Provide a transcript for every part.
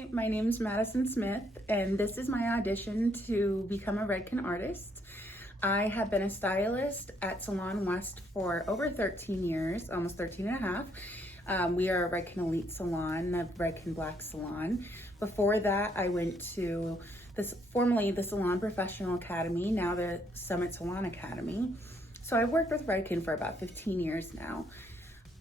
Hi, my name's Madison Smith, and this is my audition to become a Redken artist. I have been a stylist at Salon West for over 13 years, almost 13 and a half. We are a Redken Elite Salon, the Redken Black Salon. Before that, I went to formerly the Salon Professional Academy, now the Summit Salon Academy. So I've worked with Redken for about 15 years now.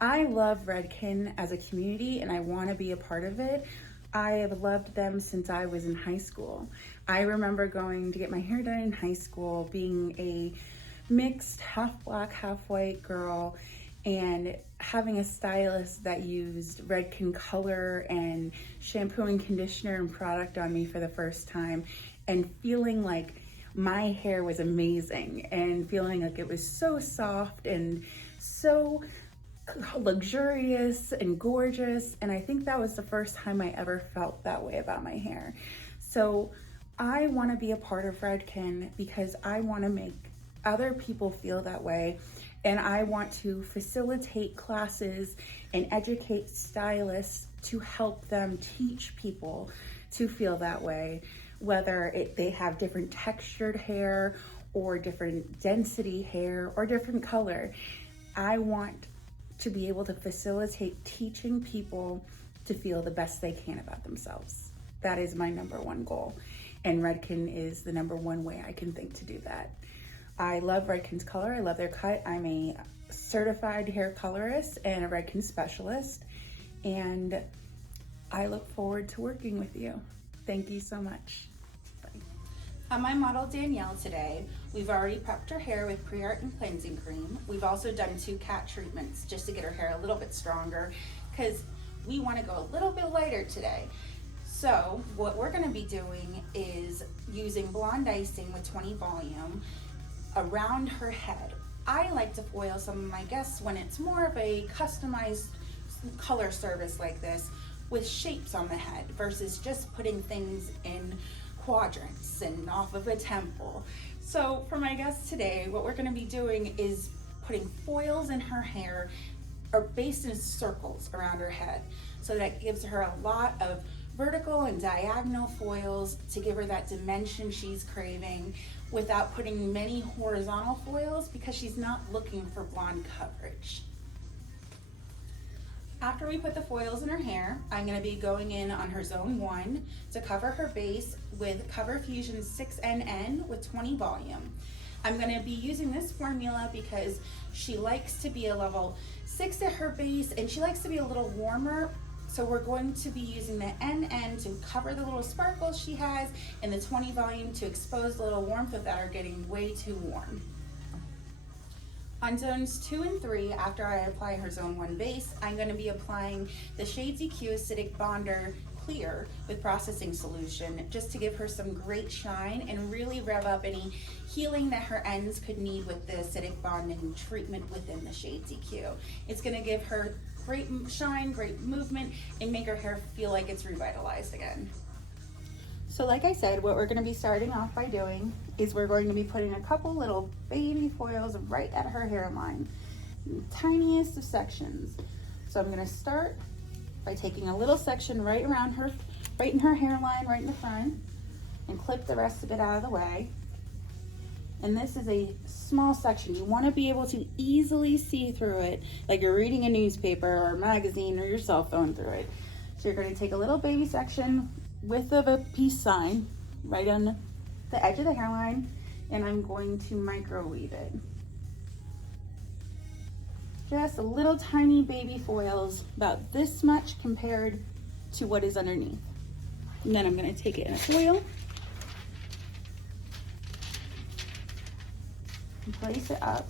I love Redken as a community and I want to be a part of it. I have loved them since I was in high school. I remember going to get my hair done in high school, being a mixed half black, half white girl, and having a stylist that used Redken color and shampoo and conditioner and product on me for the first time, and feeling like my hair was amazing and feeling like it was so soft and so luxurious and gorgeous. And I think that was the first time I ever felt that way about my hair. So I want to be a part of Redken because I want to make other people feel that way, and I want to facilitate classes and educate stylists to help them teach people to feel that way, whether they have different textured hair or different density hair or different color. I want to be able to facilitate teaching people to feel the best they can about themselves. That is my #1 goal. And Redken is the #1 way I can think to do that. I love Redken's color, I love their cut. I'm a certified hair colorist and a Redken specialist. And I look forward to working with you. Thank you so much. Bye. I'm my model Danielle today. We've already prepped her hair with pre-art and cleansing cream. We've also done 2 cat treatments just to get her hair a little bit stronger because we want to go a little bit lighter today. So what we're going to be doing is using blonde icing with 20 volume around her head. I like to foil some of my guests when it's more of a customized color service like this with shapes on the head versus just putting things in quadrants and off of a temple. So for my guests today, what we're going to be doing is putting foils in her hair or based in circles around her head. So that gives her a lot of vertical and diagonal foils to give her that dimension she's craving without putting many horizontal foils because she's not looking for blonde coverage. After we put the foils in her hair, I'm going to be going in on her zone 1 to cover her base with Cover Fusion 6NN with 20 volume. I'm going to be using this formula because she likes to be a level 6 at her base and she likes to be a little warmer. So we're going to be using the NN to cover the little sparkles she has and the 20 volume to expose the little warmth without her getting way too warm. On zones 2 and 3, after I apply her zone 1 base, I'm going to be applying the Shades EQ Acidic Bonder Clear with processing solution just to give her some great shine and really rev up any healing that her ends could need with the acidic bonding treatment within the Shades EQ. It's going to give her great shine, great movement, and make her hair feel like it's revitalized again. So like I said, what we're going to be starting off by doing is we're going to be putting a couple little baby foils right at her hairline, tiniest of sections. So I'm going to start by taking a little section right around her, right in her hairline, right in the front, and clip the rest of it out of the way. And this is a small section. You want to be able to easily see through it like you're reading a newspaper or a magazine or your cell phone through it. So you're going to take a little baby section width of a peace sign right on the edge of the hairline, and I'm going to microwave it. Just a little tiny baby foils, about this much compared to what is underneath. And then I'm going to take it in a foil and place it up.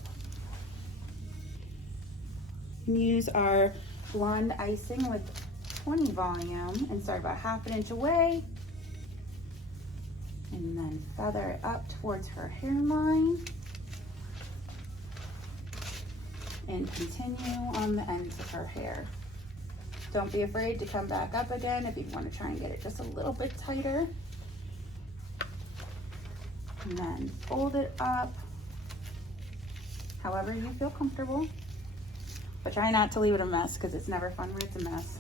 And use our blonde icing with 20 volume and start about ½ an inch away, and then feather it up towards her hairline and continue on the ends of her hair. Don't be afraid to come back up again if you want to try and get it just a little bit tighter. And then fold it up however you feel comfortable, but try not to leave it a mess because it's never fun when it's a mess.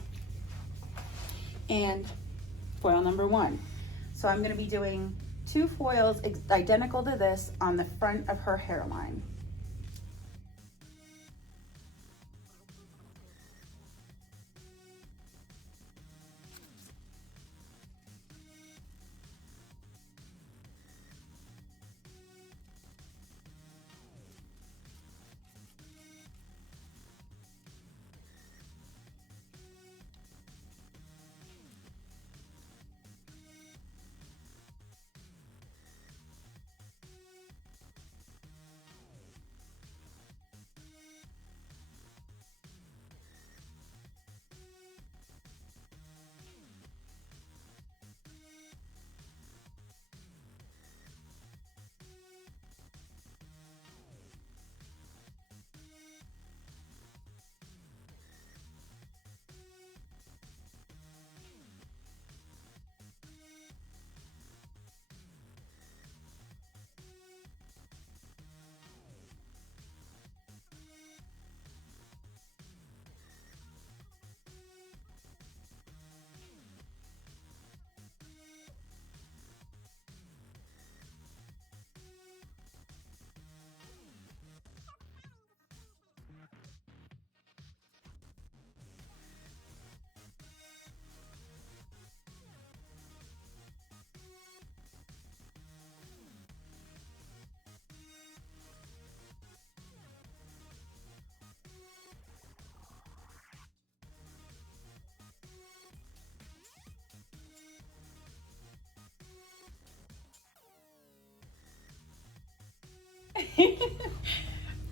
And foil number 1. So I'm going to be doing 2 foils identical to this on the front of her hairline.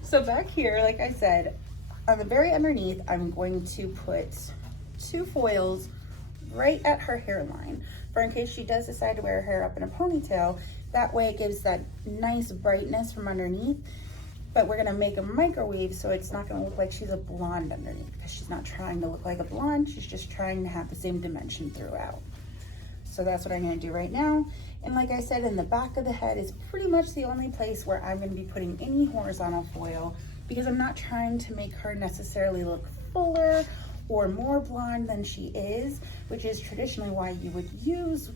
So back here, like I said, on the very underneath, I'm going to put 2 foils right at her hairline for in case she does decide to wear her hair up in a ponytail. That way it gives that nice brightness from underneath, but we're gonna make a microwave so it's not gonna look like she's a blonde underneath, because she's not trying to look like a blonde, she's just trying to have the same dimension throughout. So that's what I'm gonna do right now. And like I said, in the back of the head is pretty much the only place where I'm gonna be putting any horizontal foil, because I'm not trying to make her necessarily look fuller or more blonde than she is, which is traditionally why you would use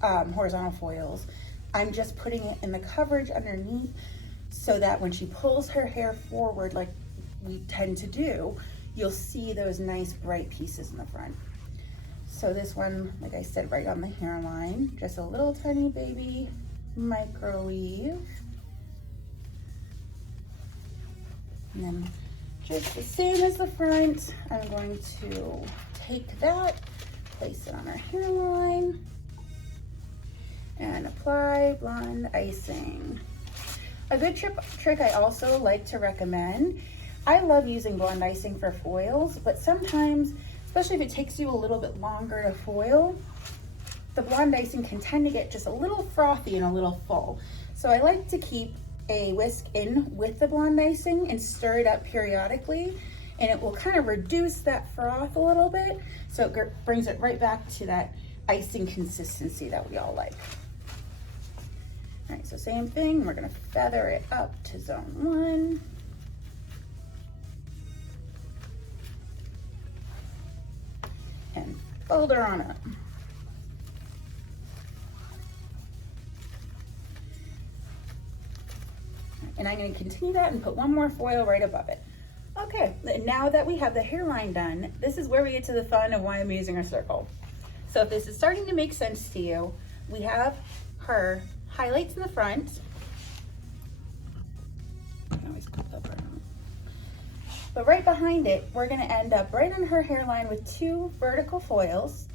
horizontal foils. I'm just putting it in the coverage underneath so that when she pulls her hair forward, like we tend to do, you'll see those nice bright pieces in the front. So this one, like I said, right on the hairline, just a little tiny baby microwave. And then just the same as the front, I'm going to take that, place it on our hairline, and apply blonde icing. A good trick I also like to recommend, I love using blonde icing for foils, but sometimes, especially if it takes you a little bit longer to foil, the blonde icing can tend to get just a little frothy and a little full. So I like to keep a whisk in with the blonde icing and stir it up periodically, and it will kind of reduce that froth a little bit, so it brings it right back to that icing consistency that we all like. All right, so same thing, we're gonna feather it up to zone 1. And fold her on up. And I'm going to continue that and put one more foil right above it. Okay, now that we have the hairline done, this is where we get to the fun of why I'm using a circle. So if this is starting to make sense to you, we have her highlights in the front. I always cut that part out. But right behind it, we're going to end up right on her hairline with 2 vertical foils.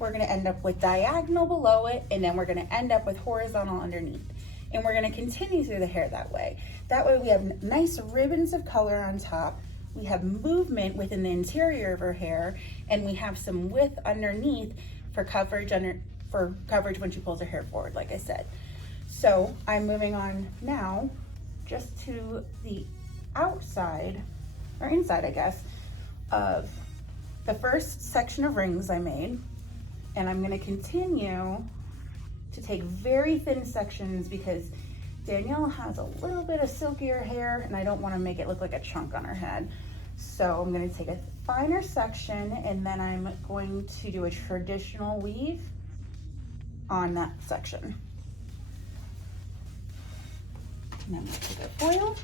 We're going to end up with diagonal below it, and then we're going to end up with horizontal underneath. And we're gonna continue through the hair that way. That way we have nice ribbons of color on top, we have movement within the interior of her hair, and we have some width underneath for coverage when she pulls her hair forward, like I said. So I'm moving on now just to the outside, or inside I guess, of the first section of rings I made. And I'm gonna continue to take very thin sections because Danielle has a little bit of silkier hair and I don't want to make it look like a chunk on her head. So I'm going to take a finer section and then I'm going to do a traditional weave on that section. And then we'll take a foil.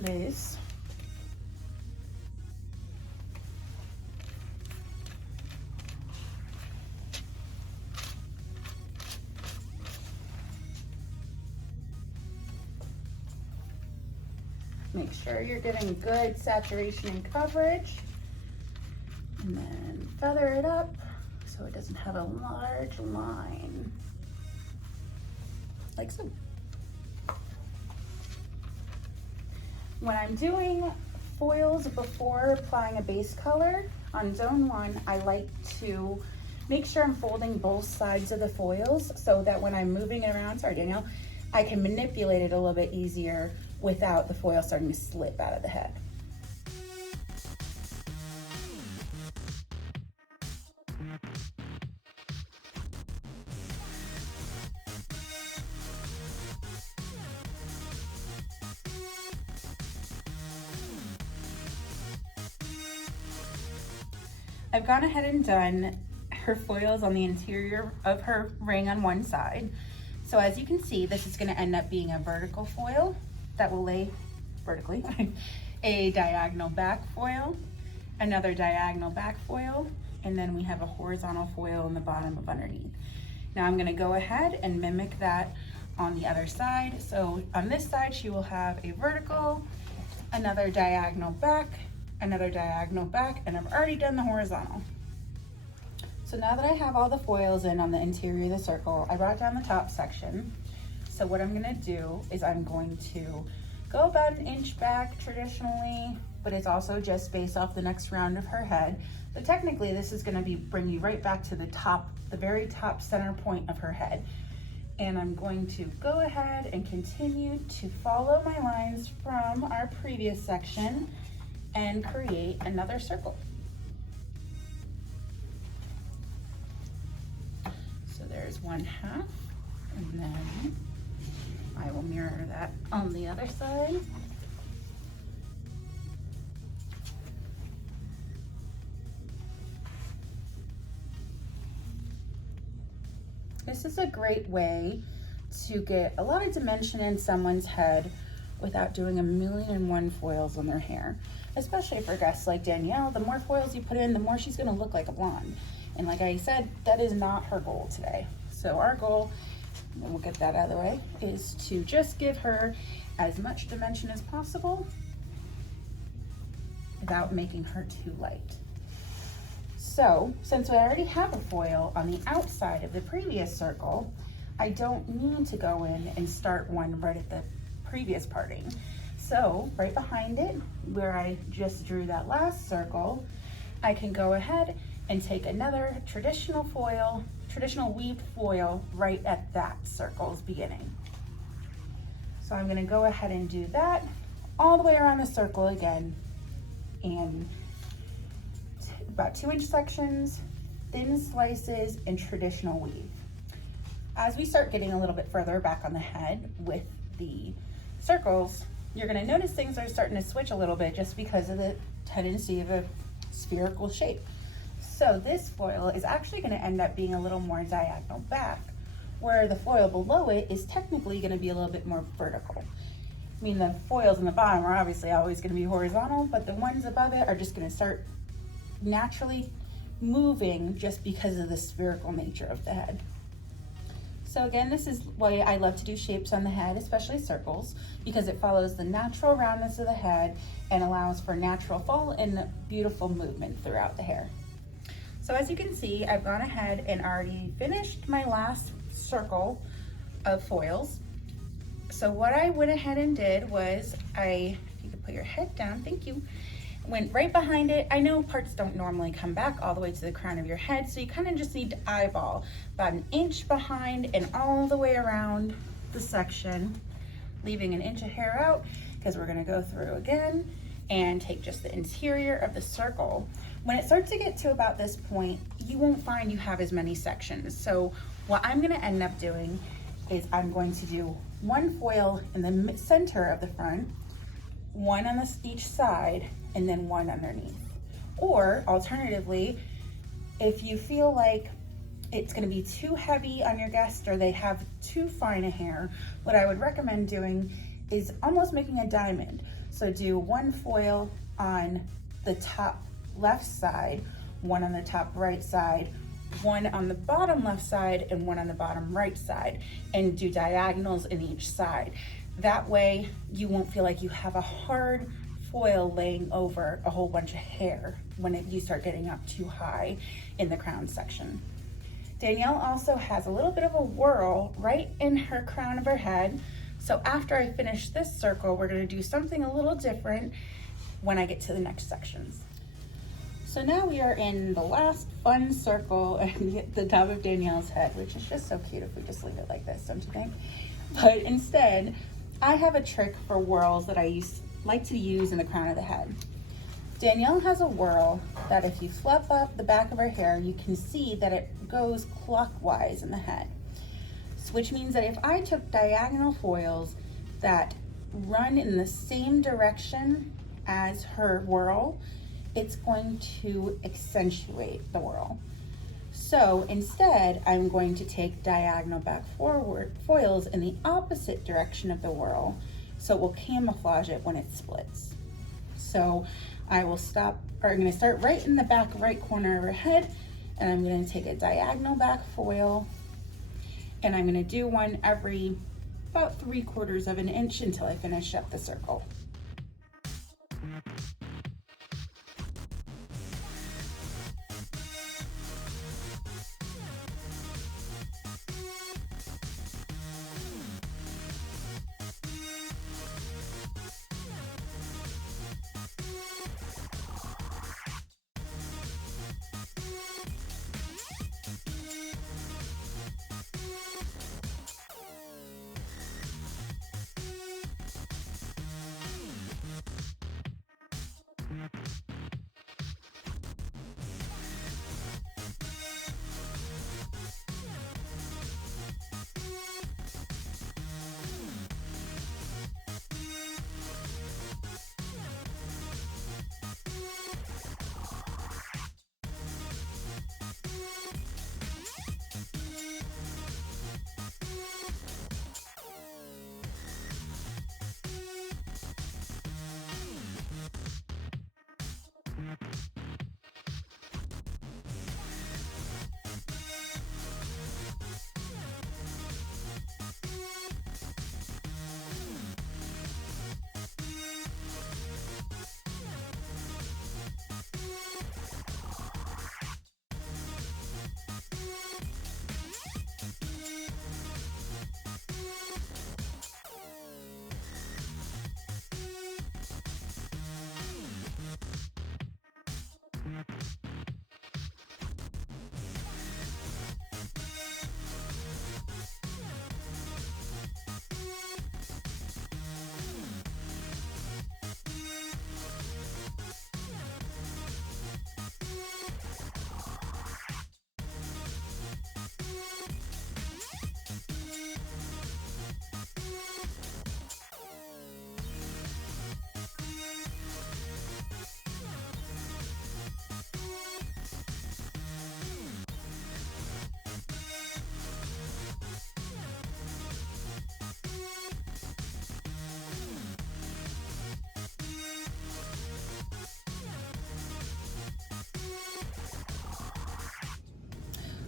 This. Make sure you're getting good saturation and coverage. And then feather it up so it doesn't have a large line, like so. When I'm doing foils before applying a base color on zone 1, I like to make sure I'm folding both sides of the foils so that when I'm moving it around, sorry Danielle, I can manipulate it a little bit easier without the foil starting to slip out of the head. I've gone ahead and done her foils on the interior of her ring on one side. So as you can see, this is going to end up being a vertical foil that will lay vertically, a diagonal back foil, another diagonal back foil, and then we have a horizontal foil in the bottom of underneath. Now I'm going to go ahead and mimic that on the other side. So on this side, she will have a vertical, another diagonal back, another diagonal back, and I've already done the horizontal. So now that I have all the foils in on the interior of the circle, I brought down the top section. So what I'm gonna do is I'm going to go about an inch back traditionally, but it's also just based off the next round of her head. So technically this is gonna bring you right back to the top, the very top center point of her head. And I'm going to go ahead and continue to follow my lines from our previous section and create another circle. So there's one half, and then I will mirror that on the other side. This is a great way to get a lot of dimension in someone's head without doing a million and one foils on their hair. Especially for guests like Danielle, the more foils you put in, the more she's gonna look like a blonde. And like I said, that is not her goal today. So our goal, and we'll get that out of the way, is to just give her as much dimension as possible without making her too light. So since I already have a foil on the outside of the previous circle, I don't need to go in and start one right at the previous parting. So right behind it, where I just drew that last circle, I can go ahead and take another traditional foil, traditional weaved foil right at that circle's beginning. So I'm gonna go ahead and do that all the way around the circle again in about 2-inch sections, thin slices, and traditional weave. As we start getting a little bit further back on the head with the circles, you're gonna notice things are starting to switch a little bit just because of the tendency of a spherical shape. So this foil is actually gonna end up being a little more diagonal back, where the foil below it is technically gonna be a little bit more vertical. I mean, the foils on the bottom are obviously always gonna be horizontal, but the ones above it are just gonna start naturally moving just because of the spherical nature of the head. So again, this is why I love to do shapes on the head, especially circles, because it follows the natural roundness of the head and allows for natural fall and beautiful movement throughout the hair. So as you can see, I've gone ahead and already finished my last circle of foils. So what I went ahead and did was if you could put your head down, thank you. Went right behind it. I know parts don't normally come back all the way to the crown of your head, so you kind of just need to eyeball about an inch behind and all the way around the section, leaving an inch of hair out because we're gonna go through again and take just the interior of the circle. When it starts to get to about this point, you won't find you have as many sections. So what I'm gonna end up doing is I'm going to do one foil in the center of the front, one on each side, and then one underneath. Or alternatively, If you feel like it's going to be too heavy on your guest or they have too fine a hair, what I would recommend doing is almost making a diamond. So do one foil on the top left side, one on the top right side, one on the bottom left side, and one on the bottom right side, and do diagonals in each side. That way you won't feel like you have a hard foil laying over a whole bunch of hair when you start getting up too high in the crown section. Danielle also has a little bit of a whirl right in her crown of her head. So after I finish this circle, we're gonna do something a little different when I get to the next sections. So now we are in the last fun circle at the top of Danielle's head, which is just so cute if we just leave it like this, don't you think? But instead, I have a trick for whirls that I like to use in the crown of the head. Danielle has a whirl that if you fluff up the back of her hair, you can see that it goes clockwise in the head. Which means that if I took diagonal foils that run in the same direction as her whirl, it's going to accentuate the whirl. So instead, I'm going to take diagonal back forward foils in the opposite direction of the whirl, so it will camouflage it when it splits. So I'm going to start right in the back right corner of her head, and I'm going to take a diagonal back foil, and I'm going to do one every about 3/4 of an inch until I finish up the circle.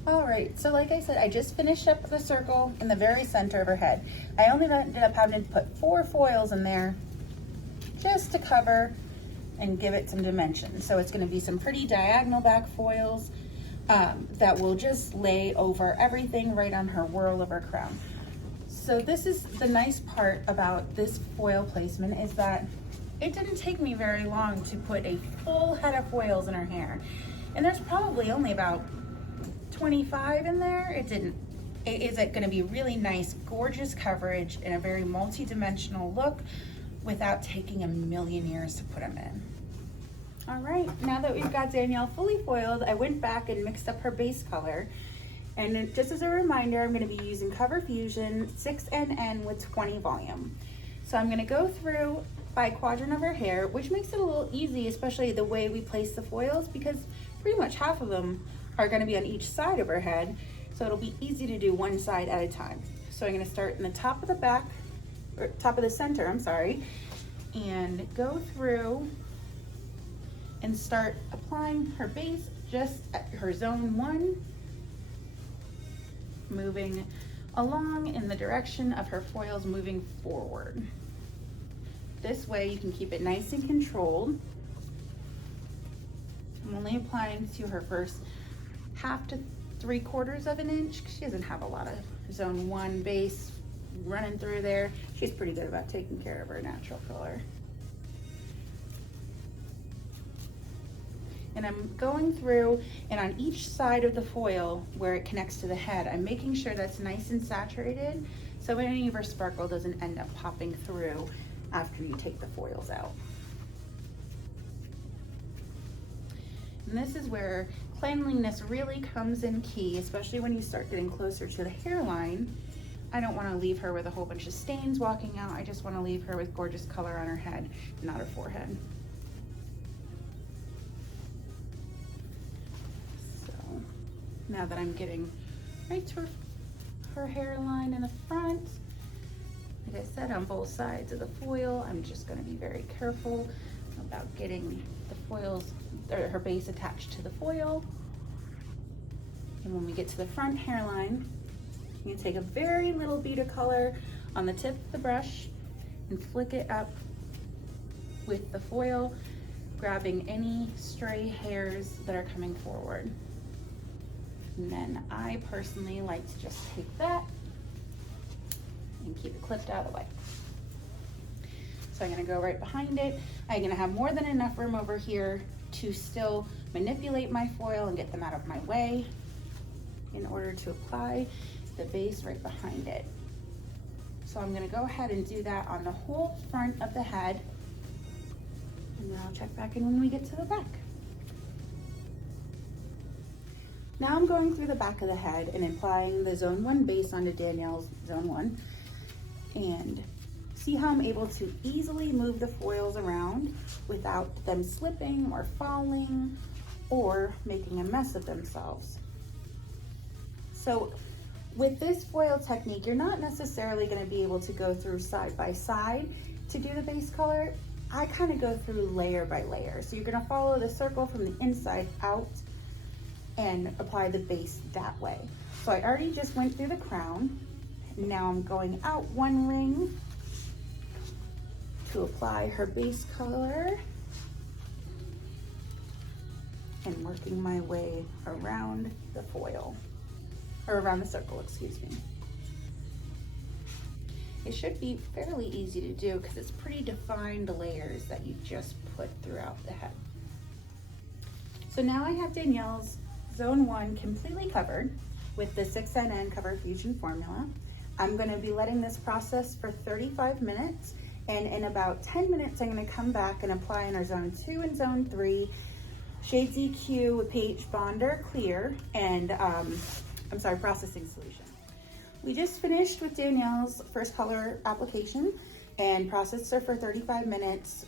All right, so like I said, I just finished up the circle in the very center of her head. I only ended up having to put 4 foils in there just to cover and give it some dimension. So it's gonna be some pretty diagonal back foils that will just lay over everything right on her whirl of her crown. So this is the nice part about this foil placement, is that it didn't take me very long to put a full head of foils in her hair. And there's probably only about 25 in there. It is gonna be really nice, gorgeous coverage and a very multi-dimensional look without taking a million years to put them in. All right, now that we've got Danielle fully foiled, I went back and mixed up her base color. And just as a reminder, I'm gonna be using Cover Fusion 6NN with 20 volume. So I'm gonna go through by quadrant of her hair, which makes it a little easy, especially the way we place the foils, because pretty much half of them are gonna be on each side of her head, so it'll be easy to do one side at a time. So I'm gonna start in the top of the back, or top of the center, I'm sorry, and go through and start applying her base just at her zone 1, moving along in the direction of her foils moving forward. This way you can keep it nice and controlled. I'm only applying to her first 1/2 to 3/4 of an inch. She doesn't have a lot of zone 1 base running through there. She's pretty good about taking care of her natural color. And I'm going through, and on each side of the foil where it connects to the head, I'm making sure that's nice and saturated so any of her sparkle doesn't end up popping through after you take the foils out. And this is where cleanliness really comes in key, especially when you start getting closer to the hairline. I don't want to leave her with a whole bunch of stains walking out. I just want to leave her with gorgeous color on her head, not her forehead. Now that I'm getting right to her hairline in the front, like I said, on both sides of the foil, I'm just going to be very careful about getting the foils, or her base attached to the foil. And when we get to the front hairline, you take a very little bead of color on the tip of the brush and flick it up with the foil, grabbing any stray hairs that are coming forward. And then I personally like to just take that and keep it clipped out of the way. So I'm gonna go right behind it. I'm gonna have more than enough room over here to still manipulate my foil and get them out of my way in order to apply the base right behind it. So I'm gonna go ahead and do that on the whole front of the head, and then I'll check back in when we get to the back. Now I'm going through the back of the head and applying the zone 1 base onto Danielle's zone 1. And see how I'm able to easily move the foils around without them slipping or falling or making a mess of themselves. So with this foil technique, you're not necessarily going to be able to go through side by side to do the base color. I kind of go through layer by layer. So you're going to follow the circle from the inside out and apply the base that way. So I already just went through the crown. Now I'm going out 1 ring to apply her base color and working my way around the foil, or around the circle, excuse me. It should be fairly easy to do because it's pretty defined layers that you just put throughout the head. So now I have Danielle's zone 1 completely covered with the 6NN Cover Fusion formula. I'm going to be letting this process for 35 minutes, and in about 10 minutes I'm going to come back and apply in our zone 2 and zone 3 Shades EQ with pH Bonder Clear and processing solution. We just finished with Danielle's first color application and processed her for 35 minutes.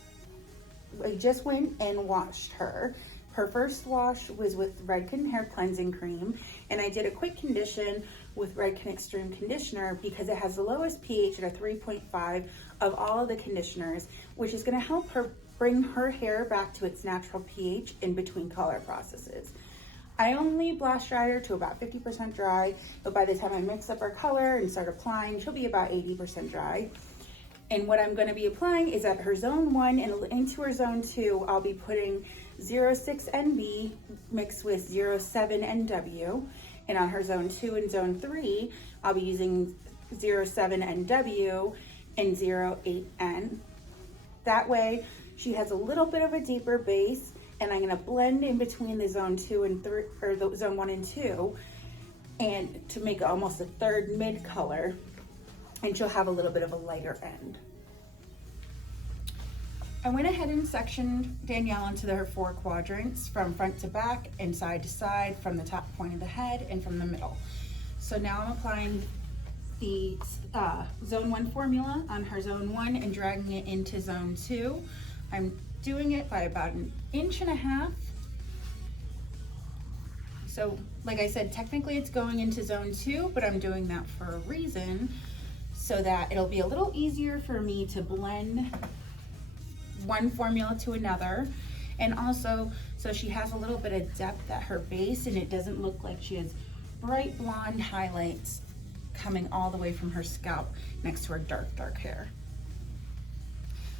I just went and washed her. Her first wash was with Redken hair cleansing cream, and I did a quick condition with Redken Extreme Conditioner because it has the lowest pH at a 3.5 of all of the conditioners, which is going to help her bring her hair back to its natural pH in between color processes. I only blast dried her to about 50% dry, but by the time I mix up her color and start applying, she'll be about 80% dry. And what I'm going to be applying is at her zone 1 and into her zone 2, I'll be putting 06 NB mixed with 07 NW. And on her zone 2 and zone 3, I'll be using 07 NW and 08 N. That way, she has a little bit of a deeper base, and I'm going to blend in between the zone 2 and 3, or the zone 1 and 2, and to make almost a third mid color, and she'll have a little bit of a lighter end. I went ahead and sectioned Danielle into her 4 quadrants from front to back and side to side, from the top point of the head and from the middle. So now I'm applying the zone 1 formula on her zone 1 and dragging it into zone 2. I'm doing it by about 1.5 inches. So like I said, technically it's going into zone 2, but I'm doing that for a reason, so that it'll be a little easier for me to blend one formula to another, and also so she has a little bit of depth at her base and it doesn't look like she has bright blonde highlights coming all the way from her scalp next to her dark hair.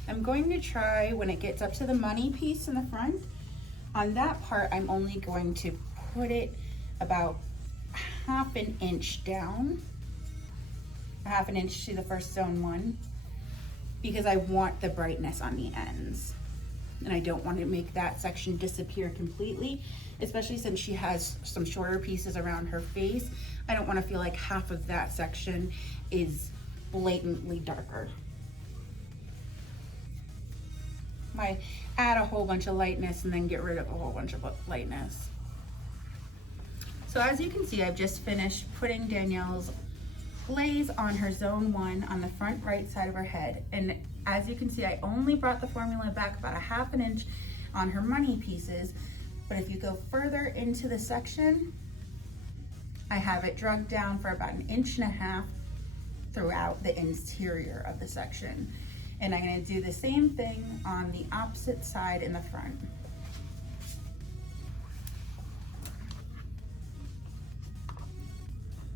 I'm going to try, when it gets up to the money piece in the front, on that part I'm only going to put it about half an inch down, half an inch to the first zone 1, because I want the brightness on the ends. And I don't want to make that section disappear completely, especially since she has some shorter pieces around her face. I don't want to feel like half of that section is blatantly darker. I add a whole bunch of lightness and then get rid of a whole bunch of lightness. So as you can see, I've just finished putting Danielle's glaze on her zone 1 on the front right side of her head. And as you can see, I only brought the formula back about a half an inch on her money pieces. But if you go further into the section, I have it drugged down for about 1.5 inches throughout the interior of the section. And I'm going to do the same thing on the opposite side in the front.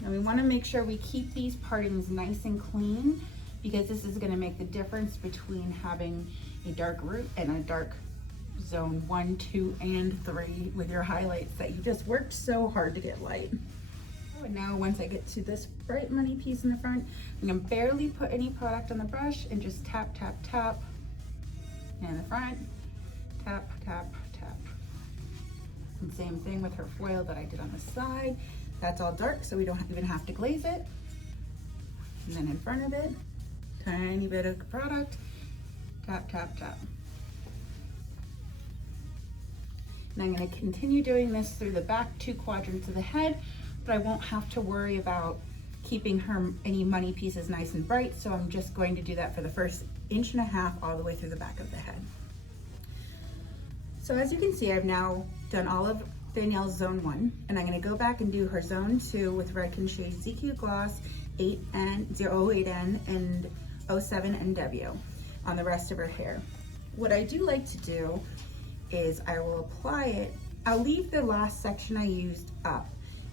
Now we want to make sure we keep these partings nice and clean, because this is going to make the difference between having a dark root and a dark zone 1, 2, and 3 with your highlights that you just worked so hard to get light. Oh, and now once I get to this bright money piece in the front, I'm going to barely put any product on the brush and just tap, tap, tap in the front, tap, tap, tap. And same thing with her foil that I did on the side. That's all dark, so we don't even have to glaze it. And then in front of it, tiny bit of product, tap, tap, tap. And I'm going to continue doing this through the back 2 quadrants of the head, but I won't have to worry about keeping any money pieces nice and bright, so I'm just going to do that for the first 1.5 inches all the way through the back of the head. So as you can see, I've now done all of Danielle's zone 1, and I'm going to go back and do her zone 2 with Redken shade ZQ Gloss 08N and 07NW on the rest of her hair. What I do like to do is I will apply it, I'll leave the last section I used up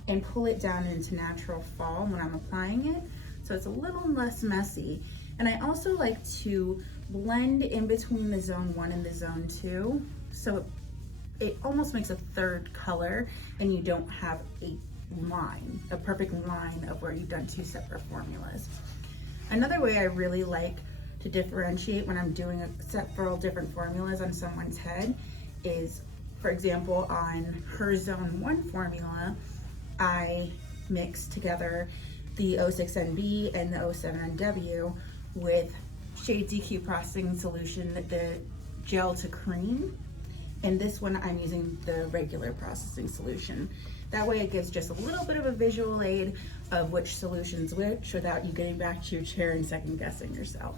and pull it down into natural fall when I'm applying it, so it's a little less messy. And I also like to blend in between the zone 1 and the zone 2, so it almost makes a third color and you don't have a perfect line of where you've done 2 separate formulas. Another way I really like to differentiate when I'm doing several different formulas on someone's head is, for example, on her zone 1 formula, I mix together the 06NB and the 07NW with Shade DQ Processing Solution, the gel to cream. And this one I'm using the regular processing solution. That way it gives just a little bit of a visual aid of which solution's which without you getting back to your chair and second guessing yourself.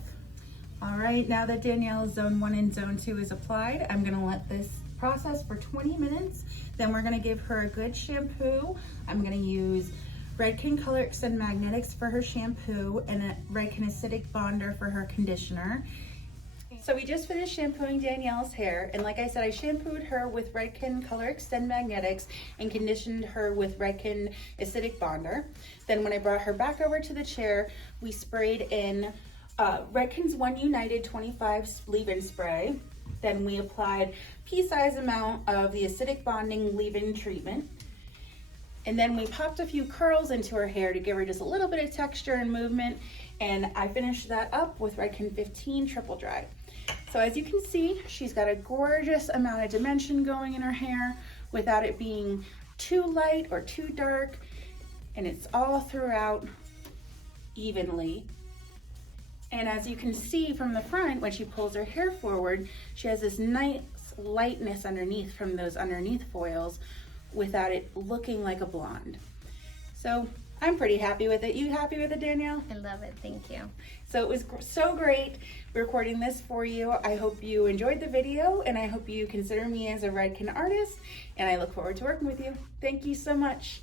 All right, now that Danielle's zone 1 and zone 2 is applied, I'm gonna let this process for 20 minutes. Then we're gonna give her a good shampoo. I'm gonna use Redken Color Extend Magnetics for her shampoo and a Redken Acidic Bonder for her conditioner. So we just finished shampooing Danielle's hair, and like I said, I shampooed her with Redken Color Extend Magnetics and conditioned her with Redken Acidic Bonder. Then when I brought her back over to the chair, we sprayed in Redken's One United 25 leave-in spray. Then we applied pea-size amount of the acidic bonding leave-in treatment. And then we popped a few curls into her hair to give her just a little bit of texture and movement. And I finished that up with Redken 15 Triple Dry. So as you can see, she's got a gorgeous amount of dimension going in her hair without it being too light or too dark. And it's all throughout evenly. And as you can see from the front, when she pulls her hair forward, she has this nice lightness underneath from those underneath foils without it looking like a blonde. So I'm pretty happy with it. You happy with it, Danielle? I love it. Thank you. So it was so great recording this for you. I hope you enjoyed the video, and I hope you consider me as a Redken artist, and I look forward to working with you. Thank you so much.